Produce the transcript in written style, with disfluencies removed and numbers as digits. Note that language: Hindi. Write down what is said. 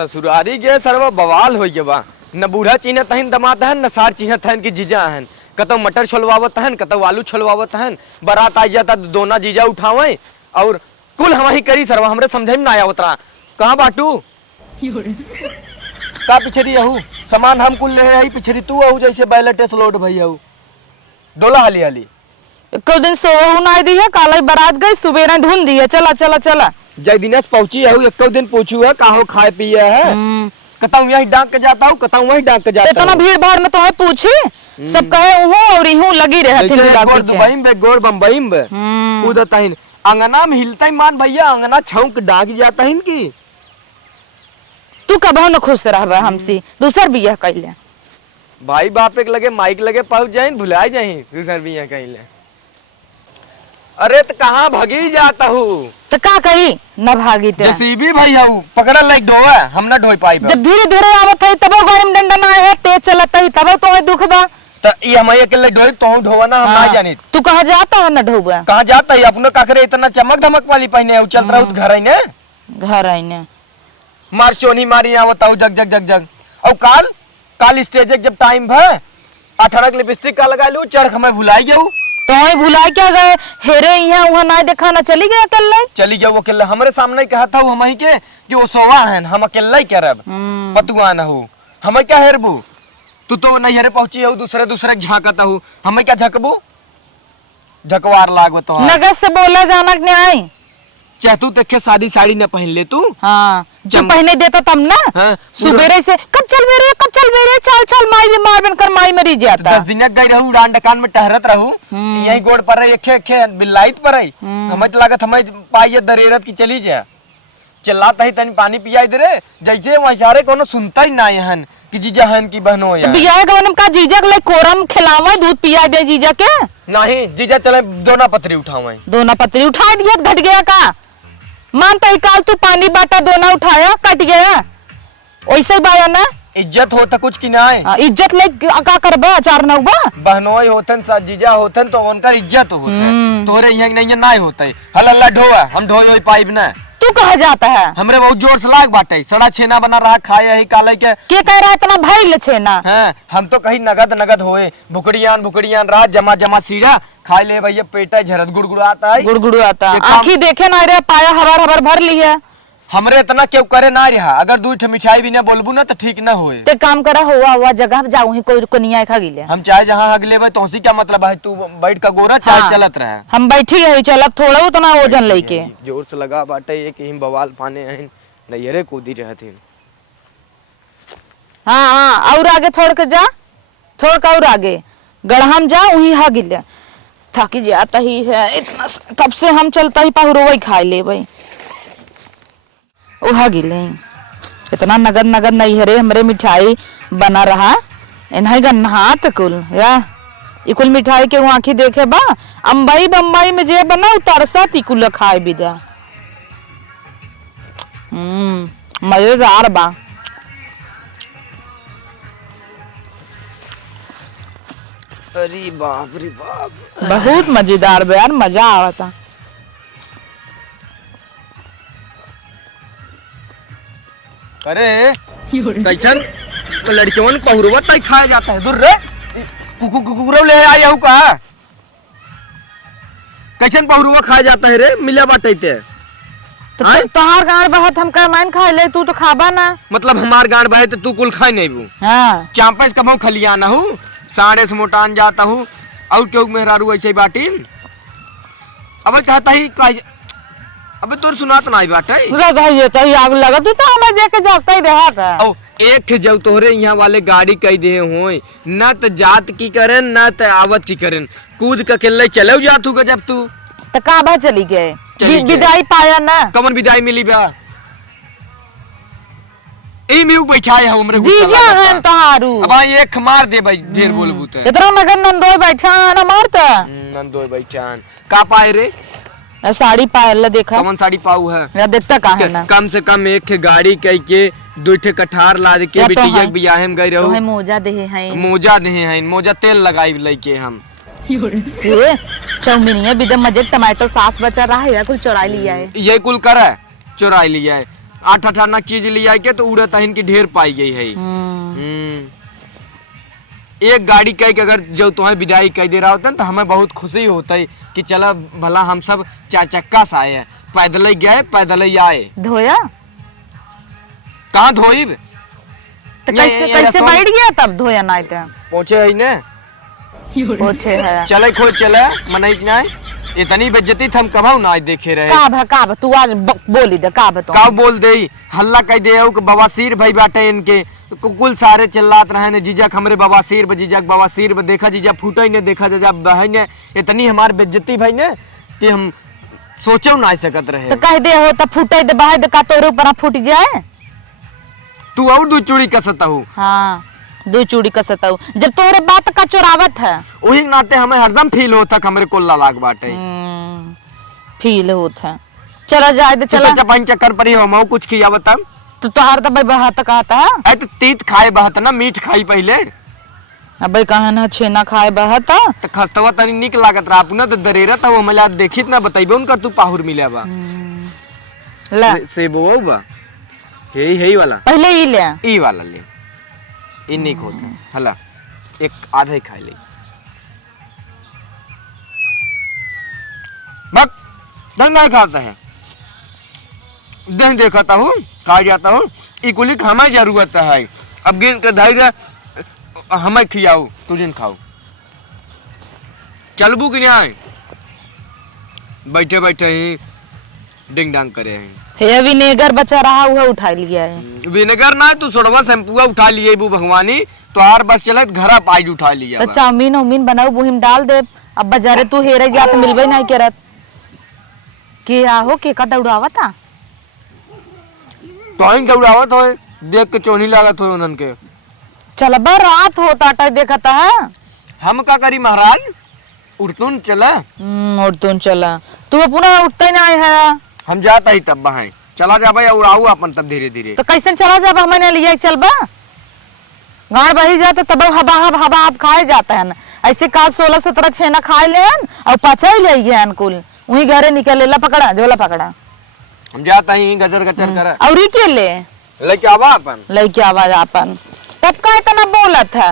ससुरारी के सरवा बवाल हो गया बा। न बूढ़ा चीनत हन दमात हन, न सार चीनत हन कि जीजा हन। कतौ मटर छोलवावत हन, कतौ आलू छोलवावत हन। बारात आ जाता दोना जीजा उठावे और कुल हम ही करी सरवा। हमरे समझ में ना आवत रहा। कहाँ बाटू का पिछड़ी आहू सामान हम कुल ले आई, पिछड़ी तू आहू जैसे बैलेटेस लोड भई आहू। डोला हाली हाली एक दिन सोहू ना दी है, काला बारात गई सुबह ढूंढ दी है। चला चला चला जय दिनेश पहुंची आहू। एक दिन पूछू है काहो खाए पिए है। कतौ यही डाक के जाता हूँ, कतौ वही डाक के जाता हूँ। इतना भीड़ भाड़ में तुम्हें पूछी सब कहे हूँ और यूं लगी रहे थे दुबई में गोड़ बम्बई में कूदता है। अंगना में हिलता ही मान भैया, अंगना छौक डाक जाता है कि तू कबहू न खुश रह हमसे दूसर बिया कैले। भाई बाप एक लगे माइक लगे पहुंच जाए भुला जाए दूसर बिया कैले। अरे तो कहाँ भगी जाता हूँ तो का कही न भागी थे जसीबी भैया पकड़ा लाइक ढोवा हम ना ढोई पाई। जब धीरे धीरे आवत है तब गरम डंडा ना है तेज चलता है तब तो दुख बा। तो ये हम अकेले ढोई तो ढोवा ना हम ना जानी। तू कहाँ जाता है न ढोबा? कहाँ जाता है अपने काकरे इतना चमक धमक वाली पहने चलता रहा घर आई ने घर आई ने मार चोनी मारी आवत हूँ जग जग जग जग। और काल स्टेज जब टाइम भे 18 लिपस्टिक का लगा लू चढ़ मैं भुलाई गया तो भुला क्या गए हेरे यहाँ वहाँ ना देखा ना चली गए अकेले चली गया। वो अकेला हमारे सामने कहा था हम ही के कि वो सोवा है हम अकेला ही कह रहे पतुआ न हो हमें क्या हेरबू। तू तो नहीं हेरे पहुंची हो दूसरे दूसरे झाकता हूँ हमें क्या झकबू झकवार लागो तो नगद से बोला जाना न्याय चाहे तू देखे शादी साड़ी न पहन ले तू। हाँ जब पहने देता तब ना। हाँ, सुबेरे से कब चल बेरे चल चल माई बीमार बनकर माई मरी जाता। 10 दिन गई रहू डांड डकान में टहरत रहू यही गोड़ पर रही खे बिल्लाइत पर रही हमें तो लागत हमें पाई दरेरत की चली जा चिल्लाता ही तनी पानी पियाई दे रे जैसे वैसारे कोनो सुनता ही ना हन कि जीजा हन की बहनो या बियाह गवनम का जीजा ले कोरम खिलावे दूध पिया दे जीजा के नहीं जीजा चले दोना पतरी उठावे दोना पतरी उठा दिया घट गया का मानता ही काल तू पानी बाटा दोना उठाया कट गया वैसे ही बाया ना इज्जत होता कुछ की ना है। इज्जत ले का करबा चार नौबा बहनोई होतन सा जीजा होतन तो उनका इज्जत होता तोरे यहाँ नहीं ना होता है। हल्ला ढोआ हम ढोई पाइब ना तू कहा जाता है हमरे बहुत जोर से लाग बाटे सड़ा छेना बना रहा खाया ही काले के कह रहा है इतना भाई छेना है हम तो कहीं नगद होए भुकड़ियान रात जमा जमा सीढ़ा खा ले भैया पेटा झरत गुड़गुड़ाता है गुड़गुड़ाता आँखी देखे ना रे पाया हबर हबर भर ली है हमरे इतना क्यों करे ना रहा अगर 2 मिठाई भी ना बोलबू ना तो ठीक ना होए। ते काम करा हुआ जगह जाऊं ही कोई कोनिया खा गिले हम चाहे जहाँ हग लेबे तो उसी क्या मतलब है तू बैठ का गोरा चाहे चलत रहे हम बैठी है चलत थोड़ा उतना वजन लेके जोर से लगा बाटे ये कि बवाल पाने हैं नैयरे कूदी रहे थे। हाँ और आगे छोड़ के जा थोड़ का और आगे गढ़ाम जा वही हा गिले थकी जाता ही है इतना तब से हम चलता ही पाहुरो वही खा ले भाई उहा गिले इतना नगद नहीं हरे हमरे मिठाई बना रहा इन्हें गन्हात कुल या इकुल मिठाई के आँखी देखे बा अंबाई बम्बाई में जे बना उतरसा तिकुल खाए बिदा मजेदार बा। अरे बाप रे बाप बहुत मजेदार बा यार मजा आवता। अरे कैसन लड़कियों पहुरवा तय खाया जाता है दूर रे कुकुरव ले आया हूँ का कैसन पहुरवा खाया जाता है रे मिला बाटे ते तोहार गाड़ बहत हम का मान खा ले तू तो खाबा ना मतलब हमार गाड़ बहे तो तू कुल खाई नहीं बू। हाँ चांपे कब खलियाना हूँ साढ़े से मोटान जाता हूँ और क्यों मेहरारू ऐसे बाटीन अब कहता ही अबे तोर सुनात ना बाटे आग लगत तो हमें देके जाता ही रहा था ओ एक जब तोहरे यहाँ वाले गाड़ी कह दे हो न तो जात की करें न तो आवत की करें कूद के अकेले चले जात हूँ जब तू तो काबा चली गए विदाई पाया ना कमन विदाई मिली बा ए में बैठाए है हमरे जीजा हन तहारू अब एक मार दे भाई ढेर बोलबू त इतना नगन नंदोय बैठा ना मारता नंदोय बैठान का पाए रे साड़ी पायल देखा कमन साड़ी पाऊ है या देखता कहां है ना कम से कम एक गाड़ी कह के 2 कठार लाद के बिटिया के बियाह में गई रहू मोजा देहे हैं मोजा तेल लगाई लेके हम ये चौमिनिया बिदम मजे टमाटर सास बचा रहा है कुल चुरा लिया है ये कुल करे चुरा लिया है आठ आठ चीज ले आई के तो उड़त है इनकी ढेर पाई गई है। एक गाड़ी कह के अगर जो तुम्हें विदाई कह दे रहा होता है तो हमें बहुत खुशी होता है कि चला भला हम सब 4 चक्का से आए हैं, पैदल ही गए पैदल ही आए। धोया कहाँ धोई तो कैसे बैठ गया तब धोया नहीं तो पहुंचे है ने पहुंचे है चले खोल चले मनाई ना इतनी बेइज्जती हम कभाऊ ना देखे रहे। काब तू आज बोली दे काब तो का बोल दे हल्ला कह दे कि बवासीर भाई बाटे इनके कुल सारे चिल्लात रहे ने जीजा हमरे बवासीर जीजा बवासीर देखा जीजा फूटे ने देखा जीजा बहन ने इतनी हमार बेइज्जती भाई ने कि हम सोचो ना सकत रहे। तो कह दे हो तो फूटे दे बहे दे का तोरे ऊपर फूट जाए तू और 2 चूड़ी कसता हूँ। हाँ 2 चूड़ी कसता हूँ जब तोहरे बात का चोरावत है वही नाते हमें हरदम फील होता हमरे कोल्ला लाग बाटे फील होता है। चला जाए दे चला चपाइन चक्कर पर ही हो कुछ किया बता तो तोहार तो भाई बहात कहता है ऐ तो तीत खाए बहत ना मीठ खाई पहले अब भाई कहा ना छेना खाए बहत तो खस्तवा तनी निक लागत रहा पुना तो दरेरा था वो मला देखित ना बताइबे उनकर तू पाहुर मिले बा ला से वो बा यही वाला पहले ही ले ई वाला ले ई निक होता है हला एक आधा ही खाई ले बक दंगा खाता है देख देखता हूँ खा जाता हूँ इकुली हमें जरूरत है अब गिन के धैर्य हमें खियाओ तुझे खाओ चलबू कि नहीं बैठे बैठे ही डिंग डांग करे हैं। हे विनेगर बचा रहा हुआ उठा लिया है विनेगर ना तू सोडवा शैम्पूआ उठा लिए बू भगवानी तो हर बस चलत घर पाइज उठा लिया तो चाउमीन उमीन बनाओ बुहिम डाल दे अब बाजारे तू हेरे जात मिलबे नहीं करत के आहो के का दौड़ावता तो इन दौड़ावत हो देख के चोनी लागत हो उनन के चल बा रात होता टा देखता है हम का करी महाराज उड़तुन चला और तुम चला तू पुनः उठता ही नहीं है हम जाता ही तब बहाए चला जा भाई उड़ाऊ अपन तब धीरे धीरे तो कैसे चला जा बा मैंने लिया चल बा गाड़ बही जाता तब हवा हवा खाए जाता है ना ऐसे काल 16-17 छेना खाए ले और पचा ही ले गए कुल वही घरे निकले ला पकड़ा झोला पकड़ा हम जाता ही गजर गचर कर और के ले लेके आवा अपन लड़की आवाज अपन तब का इतना बोलत है